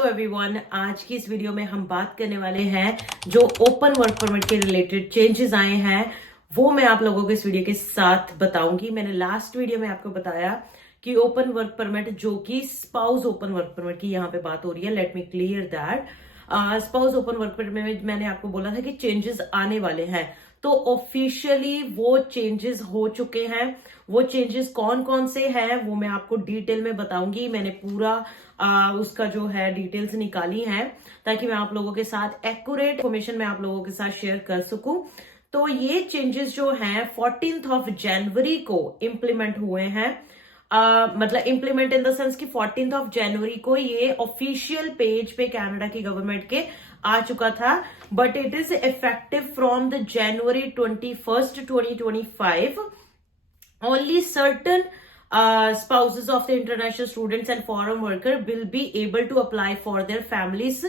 Hello everyone, आज की इस वीडियो में हम बात करने वाले हैं जो ओपन वर्क परमिट के रिलेटेड चेंजेस आए हैं वो मैं आप लोगों को इस वीडियो के साथ बताऊंगी। मैंने लास्ट वीडियो में आपको बताया कि ओपन वर्क परमिट जो कि स्पाउस ओपन वर्क परमिट की यहाँ पे बात हो रही है। Let me clear that. Spouse open work permit में मैंने आपको बोला था कि चेंजेस आने वाले हैं, तो ऑफिशियली वो चेंजेस हो चुके हैं। वो चेंजेस कौन कौन से हैं वो मैं आपको डिटेल में बताऊंगी। मैंने पूरा उसका जो है डिटेल्स निकाली हैं ताकि मैं आप लोगों के साथ एक्यूरेट इंफॉर्मेशन मैं आप लोगों के साथ शेयर कर सकूं। तो ये चेंजेस जो हैं 14 जनवरी को इम्प्लीमेंट हुए हैं। मतलब इम्प्लीमेंट इन द सेंस कि 14 जनवरी को ये ऑफिशियल पेज पे कनाडा की गवर्नमेंट के आ चुका था, but it is effective from the January 21, 2025। Only certain spouses of the international students and foreign worker will be able to apply for their families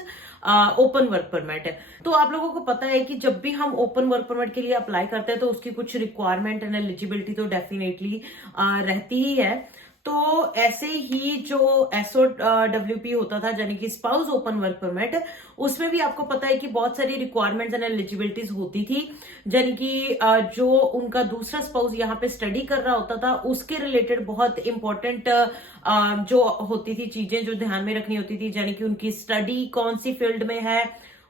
open work permit. तो आप लोगों को पता है कि जब भी हम ओपन वर्क परमिट के लिए अप्लाई करते हैं तो उसकी कुछ रिक्वायरमेंट एंड एलिजिबिलिटी तो डेफिनेटली रहती ही है। तो ऐसे ही जो SOWP होता था यानी कि स्पाउस ओपन वर्क परमिट, उसमें भी आपको पता है कि बहुत सारी रिक्वायरमेंट्स एंड एलिजिबिलिटीज होती थी, यानी कि जो उनका दूसरा स्पाउस यहाँ पे स्टडी कर रहा होता था उसके रिलेटेड बहुत इंपॉर्टेंट जो होती थी चीजें जो ध्यान में रखनी होती थी, यानी कि उनकी स्टडी कौन सी फील्ड में है,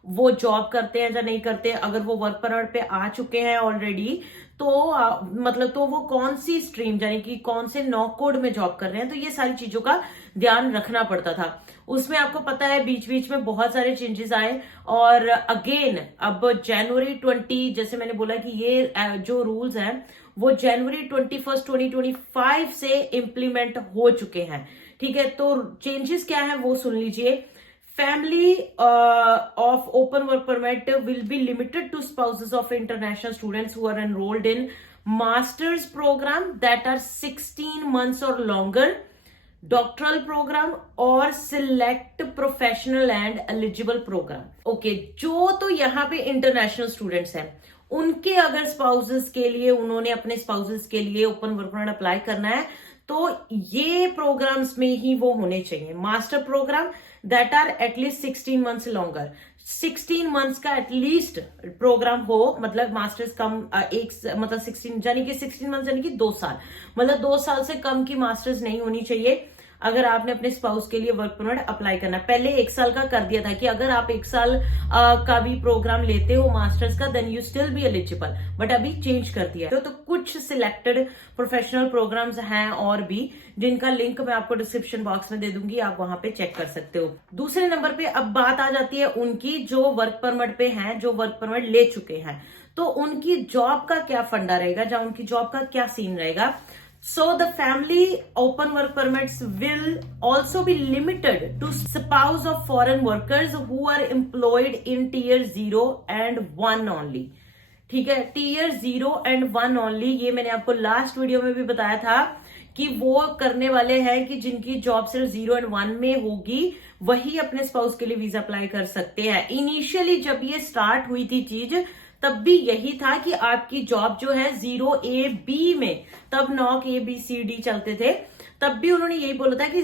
वो जॉब करते हैं या नहीं करते, अगर वो वर्क परमिट पे आ चुके हैं ऑलरेडी तो मतलब तो वो कौन सी स्ट्रीम यानी कि कौन से नॉ कोड में जॉब कर रहे हैं, तो ये सारी चीजों का ध्यान रखना पड़ता था। उसमें आपको पता है बीच बीच में बहुत सारे चेंजेस आए और अगेन अब जनवरी 20 जैसे मैंने बोला कि ये जो रूल्स हैं वो जनवरी 21, 2025 से इम्प्लीमेंट हो चुके हैं। ठीक है, तो चेंजेस क्या है वो सुन लीजिए। Family of open work permit will be limited to spouses of international students who are enrolled in master's program that are 16 months or longer, doctoral program or select professional and eligible program. Okay, जो तो यहाँ पे international students हैं उनके अगर spouses के लिए उन्होंने अपने स्पाउसेस के लिए ओपन वर्क परमिट अप्लाई करना है तो ये प्रोग्राम्स में ही वो होने चाहिए। Master program that are at least 16 months longer, 16 months का एटलीस्ट प्रोग्राम हो, मतलब मास्टर्स कम मतलब 16 यानी कि 16 मंथ्स यानी कि 2 साल, मतलब 2 साल से कम की मास्टर्स नहीं होनी चाहिए अगर आपने अपने स्पाउस के लिए वर्क परमिट अप्लाई करना। पहले 1 साल का कर दिया था कि अगर आप 1 साल का भी प्रोग्राम लेते हो मास्टर्स का then you still be eligible, but अभी चेंज कर दिया है। तो कुछ सिलेक्टेड प्रोफेशनल प्रोग्राम्स हैं और भी जिनका लिंक मैं आपको डिस्क्रिप्शन बॉक्स में दे दूंगी, आप वहां पे चेक कर सकते हो। दूसरे नंबर पे अब बात आ जाती है उनकी जो वर्क परमिट पे हैं, जो वर्क परमिट ले चुके हैं, तो उनकी जॉब का क्या फंडा रहेगा या उनकी जॉब का क्या सीन रहेगा। So the family open work permits will also be limited to spouse of foreign workers who are employed in tier 0 and 1 only. ठीक है, tier 0 and 1 only ये मैंने आपको लास्ट वीडियो में भी बताया था कि वो करने वाले हैं कि जिनकी जॉब सिर्फ 0 and 1 में होगी वही अपने स्पाउस के लिए वीजा अप्लाई कर सकते हैं। इनिशियली जब ये स्टार्ट हुई थी चीज तब भी यही था कि आपकी जॉब जो है 0A-B में, तब नॉक ABCD चलते थे, तब भी उन्होंने यही बोला था कि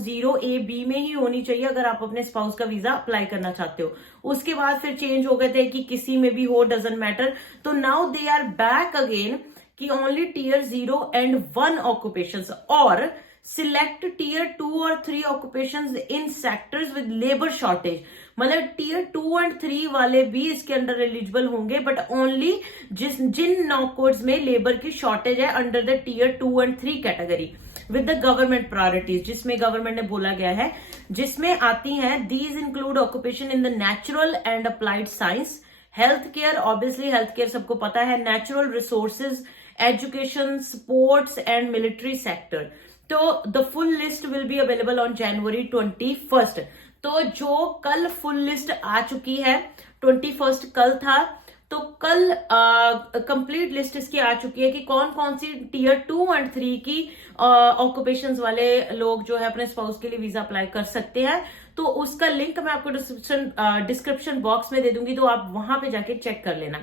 0A-B में ही होनी चाहिए अगर आप अपने स्पाउस का वीजा अप्लाई करना चाहते हो। उसके बाद फिर चेंज हो गए थे कि किसी में भी हो, डजंट मैटर। तो now they are back again कि ओनली tier 0 and 1 occupations और सिलेक्ट tier 2 और 3 occupations in sectors with labour shortage, मतलब tier 2 and 3 वाले भी इसके अंडर एलिजिबल होंगे, बट ओनली जिन नॉ कोड्स में लेबर की शॉर्टेज है under the tier 2 and 3 category with the government priorities, जिसमें गवर्नमेंट ने बोला गया है, जिसमें आती हैं these include occupation in the natural and applied science, health care, obviously health care सबको पता है, natural resources, education, sports and military sector. तो the full list will be available on January 21। तो जो कल फुल लिस्ट आ चुकी है, 21 कल था, तो कल कंप्लीट लिस्ट इसकी आ चुकी है कि कौन कौन सी tier 2 and 3 की ऑक्यूपेशंस वाले लोग जो है अपने स्पाउस के लिए वीजा अप्लाई कर सकते हैं। तो उसका लिंक मैं आपको डिस्क्रिप्शन बॉक्स में दे दूंगी, तो आप वहां पे जाके चेक कर लेना।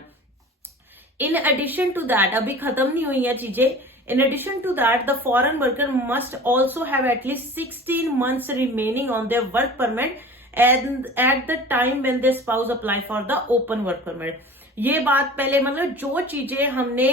इन एडिशन टू दैट, अभी खत्म नहीं हुई है चीजें, In addition to that, the foreign worker must also have at least 16 months remaining on their work permit and at the time when their spouse apply for the open work permit. ये बात पहले मतलब जो चीजें हमने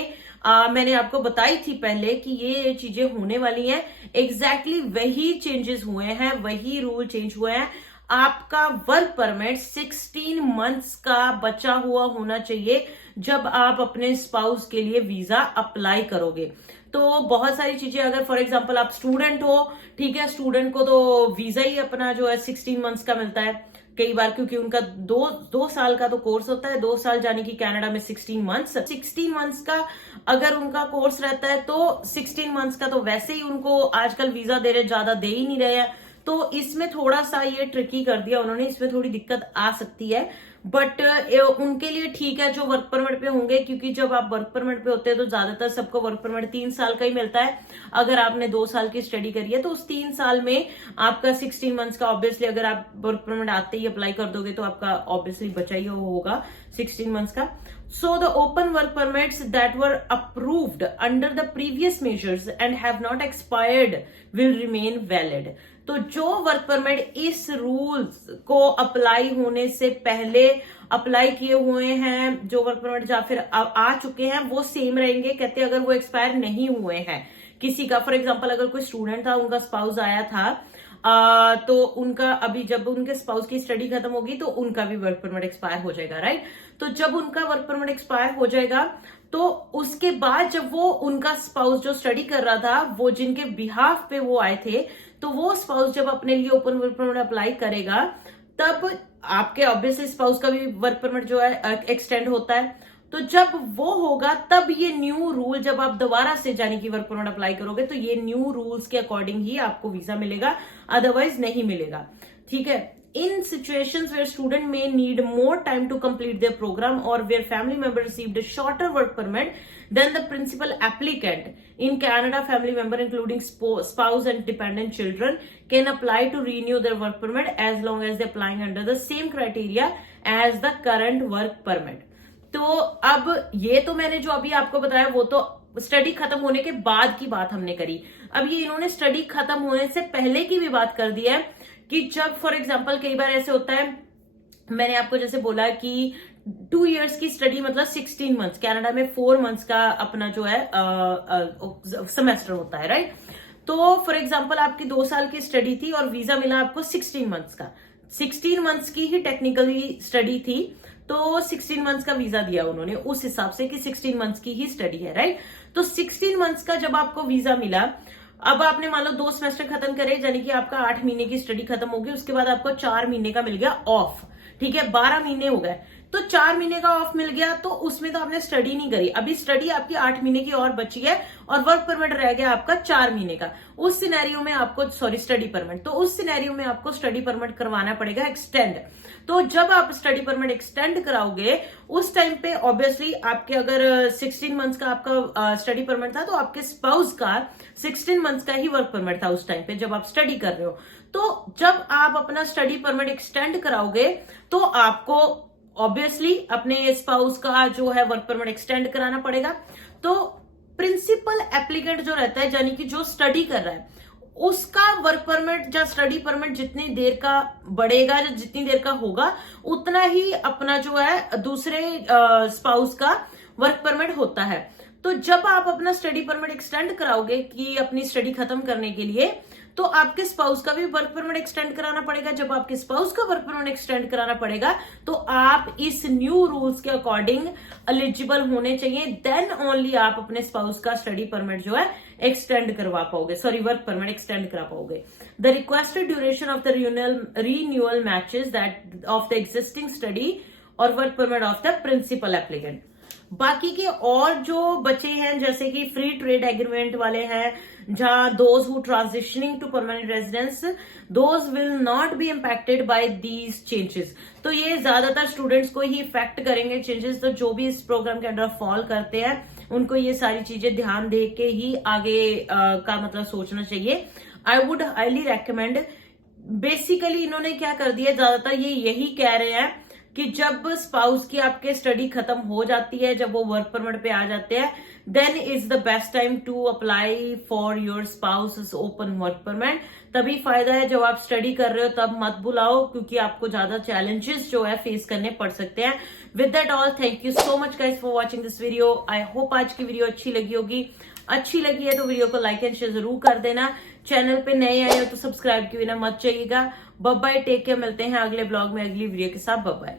मैंने आपको बताई थी पहले कि ये चीजें होने वाली हैं, एग्जैक्टली वही चेंजेस हुए हैं, वही रूल चेंज हुए हैं. आपका वर्क परमिट 16 मंथ्स का बचा हुआ होना चाहिए जब आप अपने स्पाउस के लिए वीजा अप्लाई करोगे. तो बहुत सारी चीजें, अगर फॉर एग्जांपल आप स्टूडेंट हो, ठीक है, स्टूडेंट को तो वीजा ही अपना जो है 16 मंथ्स का मिलता है कई बार, क्योंकि उनका दो साल का तो कोर्स होता है, 2 साल जाने की कनाडा में 16 मंथ्स का अगर उनका कोर्स रहता है तो 16 मंथ्स का तो वैसे ही उनको आजकल वीजा दे रहे, ज्यादा दे ही नहीं रहे हैं. तो इसमें थोड़ा सा ये ट्रिकी कर दिया उन्होंने, इसमें थोड़ी दिक्कत आ सकती है, बट उनके लिए ठीक है जो वर्क परमिट पे होंगे, क्योंकि जब आप वर्क परमिट पे होते हैं तो ज्यादातर सबको वर्क परमिट 3 साल का ही मिलता है. अगर आपने 2 साल की स्टडी करी है तो उस 3 साल में आपका 16 मंथ्स का ऑब्वियसली, अगर आप वर्क परमिट आते ही अप्लाई कर दोगे तो आपका ऑब्वियसली बचा ही होगा 16 मंथ्स का. So the open work permits that were approved under the previous measures and have not expired will remain valid. तो जो वर्क परमिट इस रूल्स को अप्लाई होने से पहले अप्लाई किए हुए हैं, जो वर्क परमिट या फिर आ चुके हैं, वो सेम रहेंगे. कहते हैं अगर वो एक्सपायर नहीं हुए हैं किसी का, फॉर एग्जांपल अगर कोई स्टूडेंट था, उनका स्पाउस आया था, तो उनका अभी जब उनके स्पाउस की स्टडी खत्म होगी तो उनका भी वर्क परमिट एक्सपायर हो जाएगा, राइट. तो जब उनका वर्क परमिट एक्सपायर हो जाएगा तो उसके बाद जब वो उनका स्पाउस जो स्टडी कर रहा था, वो जिनके बिहाफ पे वो आए थे, तो वो स्पाउस जब अपने लिए ओपन वर्क परमिट अप्लाई करेगा तब आपके ऑब्वियसली स्पाउस का भी वर्क परमिट जो है एक्सटेंड होता है. तो जब वो होगा तब ये न्यू रूल, जब आप दोबारा से जाने की वर्क परमिट अप्लाई करोगे तो ये न्यू रूल्स के अकॉर्डिंग ही आपको वीजा मिलेगा, अदरवाइज नहीं मिलेगा. ठीक है. In situations where student may need more time to complete their program or where family member received a shorter work permit than the principal applicant in Canada, family member including spouse and dependent children can apply to renew their work permit as long as they're applying under the same criteria as the current work permit. तो अब ये तो मैंने जो अभी आपको बताया वो तो स्टडी खत्म होने के बाद की बात हमने करी. अब ये इन्होंने स्टडी खत्म होने से पहले की भी बात कर दी है कि जब फॉर एग्जांपल कई बार ऐसे होता है, मैंने आपको जैसे बोला कि 2 इयर्स की स्टडी मतलब 16 मंथ्स, कनाडा में 4 मंथ्स का अपना जो है सेमेस्टर होता है, राइट. तो फॉर एग्जांपल आपकी 2 साल की स्टडी थी और वीजा मिला आपको 16 मंथ्स का. 16 मंथ्स की ही टेक्निकली स्टडी थी, तो 16 मंथ्स का वीजा दिया उन्होंने उस हिसाब से कि 16 मंथ्स की ही स्टडी है, राइट. तो 16 मंथ्स का जब आपको वीजा मिला, अब आपने मान लो 2 सेमेस्टर खत्म करे, यानी कि आपका 8 महीने की स्टडी खत्म होगी, उसके बाद आपको 4 महीने का मिल गया ऑफ. ठीक है, 12 महीने हो गए, तो 4 महीने का ऑफ मिल गया, तो उसमें तो आपने स्टडी नहीं करी. अभी स्टडी आपकी 8 महीने की और बची है और वर्क परमिट रह गया आपका 4 महीने का. उस सिनेरियो में आपको स्टडी परमिट, तो उस सिनेरियो में आपको स्टडी परमिट करवाना पड़ेगा एक्सटेंड. तो जब आप स्टडी परमिट एक्सटेंड कराओगे उस टाइम पे ऑब्वियसली आपके अगर 16 मंथ्स का आपका स्टडी परमिट था तो आपके स्पाउस का 16 मंथ्स का ही वर्क परमिट था उस टाइम पे जब आप स्टडी कर रहे हो. तो जब आप अपना स्टडी परमिट एक्सटेंड कराओगे तो आपको ऑब्वियसली अपने स्पाउस का जो है वर्क परमिट एक्सटेंड कराना पड़ेगा. तो प्रिंसिपल एप्लीकेंट जो रहता है, यानी कि जो स्टडी कर रहा है, उसका वर्क परमिट या स्टडी परमिट जितनी देर का बढ़ेगा, जितनी देर का होगा, उतना ही अपना जो है दूसरे स्पाउस का वर्क परमिट होता है. तो जब आप अपना स्टडी परमिट एक्सटेंड कराओगे कि अपनी स्टडी खत्म करने के लिए, तो आपके स्पाउस का भी वर्क परमिट एक्सटेंड कराना पड़ेगा. जब आपके स्पाउस का वर्क परमिट एक्सटेंड कराना पड़ेगा तो आप इस न्यू रूल्स के अकॉर्डिंग एलिजिबल होने चाहिए, देन ओनली आप अपने स्पाउस का स्टडी परमिट जो है एक्सटेंड करवा पाओगे, वर्क परमिट एक्सटेंड करा पाओगे. The requested duration of the renewal matches that of the existing study और work permit of the principal applicant. बाकी के और जो बचे हैं जैसे कि फ्री ट्रेड एग्रीमेंट वाले हैं, जहां those who transitioning to permanent residence, those will not be impacted by these changes. तो ये ज्यादातर स्टूडेंट्स को ही इफेक्ट करेंगे चेंजेस. तो जो भी इस प्रोग्राम के अंडर फॉल करते हैं उनको ये सारी चीजें ध्यान दे के ही आगे का मतलब सोचना चाहिए. I would highly recommend. Basically इन्होंने क्या कर दिया, ज्यादातर ये यही कह रहे हैं कि जब स्पाउस की आपके स्टडी खत्म हो जाती है, जब वो वर्क परमिट पे आ जाते हैं, then is the best time to apply for your spouse open work permit. तभी फायदा है, जब आप स्टडी कर रहे हो तब मत बुलाओ, क्योंकि आपको ज्यादा चैलेंजेस जो है फेस करने पड़ सकते हैं। With that all, thank you so much guys for watching this video. I hope आज की वीडियो अच्छी लगी होगी। अच्छी लगी है तो वीडियो को लाइक एंड शेयर जरूर कर देना। चैनल पे नए आए हो तो सब्सक्राइब के बिना मत जाइएगा। बाय बाय, टेक केयर, मिलते हैं अगले ब्लॉग में अगली वीडियो के साथ। Bye bye.